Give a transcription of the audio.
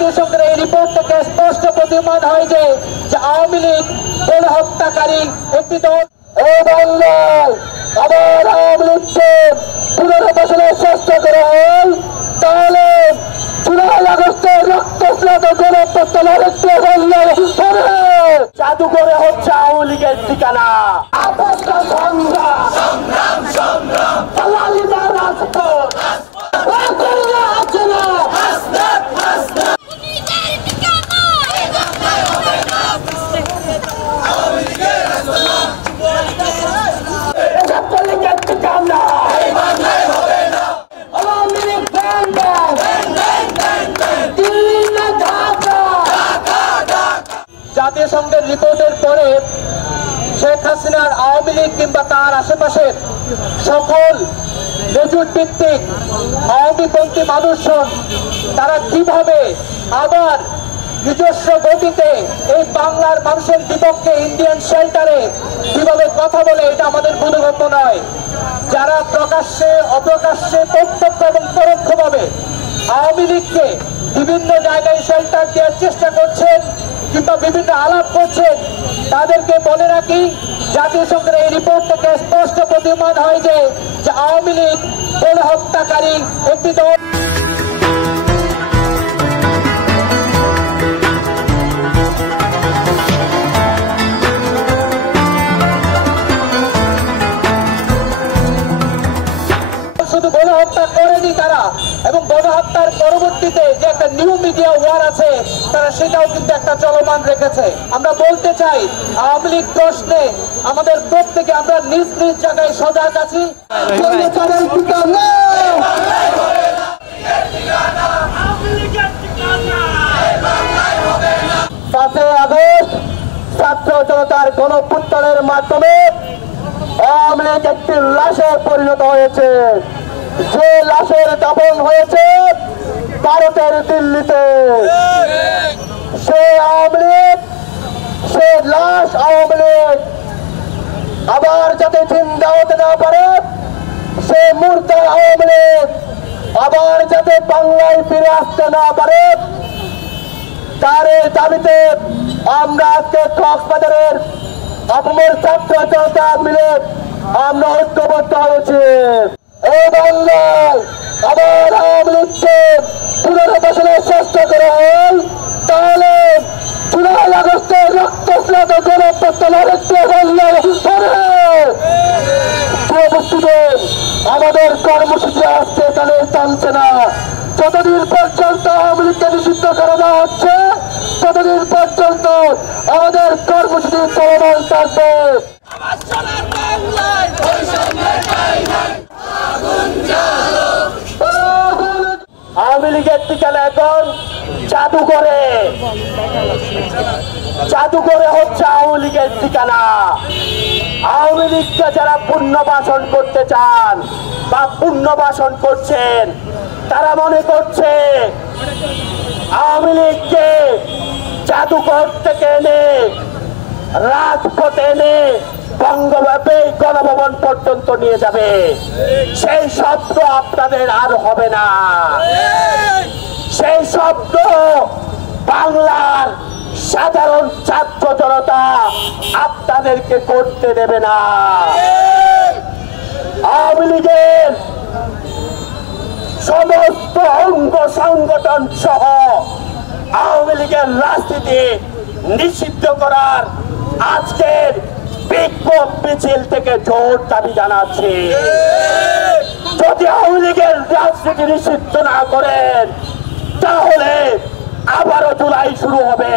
জাতিসংঘের এই রিপোর্ট থেকে স্পষ্ট প্রতীয়মান হয় যে আওয়ামী লীগ গণহত্যাকারী একটি দল। এই বাংলায় আবার আওয়ামী লীগকে পুনর্বাসনের চেষ্টা করা হয়, তাহলে জুলাই আগস্টের রক্তস্নাত গণপ্রত্যাহার একটি জাদুঘরে হচ্ছে আওয়ামী লীগের ঠিকানা। জাতিসংঘের রিপোর্টের পরে শেখ হাসিনার আওয়ামী লীগ কিংবা তার আশেপাশের সকল মেজর ভিত্তিক আওয়ামীপন্থী মানুষজন তারা কিভাবে আবার নিজস্ব গতিতে এই বাংলার মানুষের বিপক্ষে ইন্ডিয়ান শেল্টারে কিভাবে কথা বলে, এটা আমাদের বোধগম্য নয়। যারা প্রকাশ্যে অপ্রকাশ্যে প্রত্যক্ষ এবং পরোক্ষভাবে আওয়ামী লীগকে বিভিন্ন জায়গায় শেল্টার দেওয়ার চেষ্টা করছেন কিংবা বিভিন্ন আলাপ করছেন, তাদেরকে বলে রাখি জাতিসংঘের এই রিপোর্ট থেকে স্পষ্ট প্রতীয়মান হয় যে আওয়ামী লীগ গণহত্যাকারী একটি দল। শুধু গণহত্যা করেনি তারা, এবং গণহত্যার পরবর্তীতে যে একটা নিউ মিডিয়া ওয়ার আছে তারা সেটাও কিন্তু একটা চলমান রেখেছে। আমরা বলতে চাই আওয়ামী লীগ প্রশ্নে আমাদের প্রত্যেকে আমরা নিজ নিজ জায়গায় সজাগ আছি। 5 আগস্ট ছাত্র জনতার গণঅভ্যুত্থানের মাধ্যমে আওয়ামী লীগ একটি লাশে পরিণত হয়েছে, যে লাশের দাফন হয়েছে ভারতের দিল্লিতে। সে আওয়ামী লীগ, সে লাশ আওয়ামী লীগ আবার যাতে জিন্দা হতে না পারে, সে মুর্দা আওয়ামী লীগ আবার যাতে বাংলায় ফিরে আসতে না পারে, তার দাবিতে আমরা আজকে কক্সবাজারের আপমর ছাত্র জনতা মিলে আমরা ঐক্যবদ্ধ হয়েছি। এই বাংলায় আবার আওয়ামী লীগকে পুনর্বাসনের চেষ্টা করা হয়, তাহলে জুলাই আগস্টের রক্তস্নাত গণপ্রত্যাহার একটি আমাদের কর্মসূচি আজকে এখানে টানছে না। যতদিন পর্যন্ত আওয়ামী লীগকে নিষিদ্ধ করা না হচ্ছে ততদিন পর্যন্ত আমাদের কর্মসূচি চলমান থাকবে। আওয়ামী লীগের ঠিকানা এখন জাদুঘরে। জাদুঘরে হচ্ছে আওয়ামী লীগের ঠিকানা। আওয়ামী লীগকে যারা পুনর্বাসন করতে চান বা পুনর্বাসন করছেন, তারা মনে করছে আওয়ামী লীগকে জাদুঘর থেকে এনে রাজপথে এনে বঙ্গব্যাপী গণভবন পর্যন্ত নিয়ে যাবে। সেই শব্দ আপনাদের আর হবে না। সেই শব্দ বাংলার সাধারণ ছাত্র জনতা আপনাদেরকে করতে দেবে না। আওয়ামী লীগের সমস্ত অঙ্গ সংগঠন সহ আওয়ামী লীগের রাজনীতি নিষিদ্ধ করার আজকের বিক্ষোভ মিছিল থেকে জোর দাবি জানাচ্ছি। যদি আওয়ামী লীগের রাজনীতি নিষিদ্ধ না করেন তাহলে আবারও জুলাই শুরু হবে।